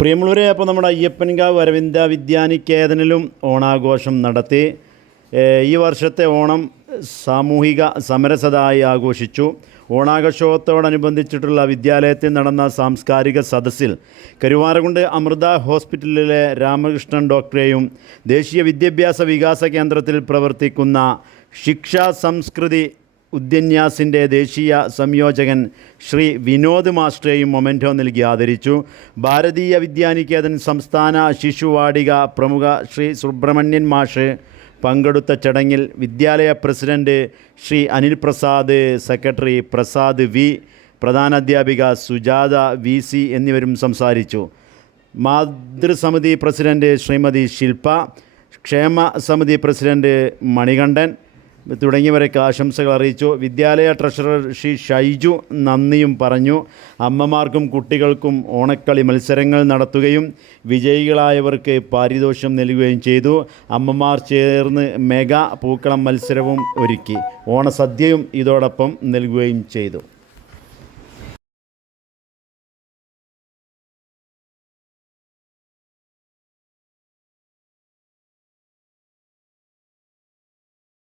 പ്രിയമുള്ളവരെ, അപ്പോൾ നമ്മുടെ അയ്യപ്പൻകാവ് അരവിന്ദ വിദ്യാനികേതനിലും ഓണാഘോഷം നടത്തി. ഈ വർഷത്തെ ഓണം സാമൂഹിക സമരസതയായി ആഘോഷിച്ചു. ഓണാഘോഷത്തോടനുബന്ധിച്ചിട്ടുള്ള വിദ്യാലയത്തിൽ നടന്ന സാംസ്കാരിക സദസ്സിൽ കരുവാരകുണ്ട് അമൃത ഹോസ്പിറ്റലിലെ രാമകൃഷ്ണൻ ഡോക്ടറെയും ദേശീയ വിദ്യാഭ്യാസ വികാസ കേന്ദ്രത്തിൽ പ്രവർത്തിക്കുന്ന ശിക്ഷാ സംസ്കൃതി ഉദ്യന്യാസിൻ്റെ ദേശീയ സംയോജകൻ ശ്രീ വിനോദ് മാസ്റ്ററെയും മൊമെൻറ്റോ നൽകി ആദരിച്ചു. ഭാരതീയ വിദ്യാനികേതൻ സംസ്ഥാന ശിശുവാടിക പ്രമുഖ ശ്രീ സുബ്രഹ്മണ്യൻ മാഷ് പങ്കെടുത്ത ചടങ്ങിൽ വിദ്യാലയ president Shri Anil Prasad, secretary Prasad V, പ്രധാനാധ്യാപിക സുജാത VC എന്നിവരും സംസാരിച്ചു. മാതൃസമിതി പ്രസിഡന്റ് ശ്രീമതി ശില്പ, ക്ഷേമ സമിതി പ്രസിഡന്റ് മണികണ്ഠൻ തുടങ്ങിയവരൊക്കെ ആശംസകൾ അറിയിച്ചു. വിദ്യാലയ ട്രഷറർ ശ്രീ ഷൈജു നന്ദിയും പറഞ്ഞു. അമ്മമാർക്കും കുട്ടികൾക്കും ഓണക്കളി മത്സരങ്ങൾ നടത്തുകയും വിജയികളായവർക്ക് പാരിതോഷികം നൽകുകയും ചെയ്തു. അമ്മമാർ ചേർന്ന് മെഗാ പൂക്കളം മത്സരവും ഒരുക്കി. ഓണസദ്യയും ഇതോടൊപ്പം നൽകുകയും ചെയ്തു.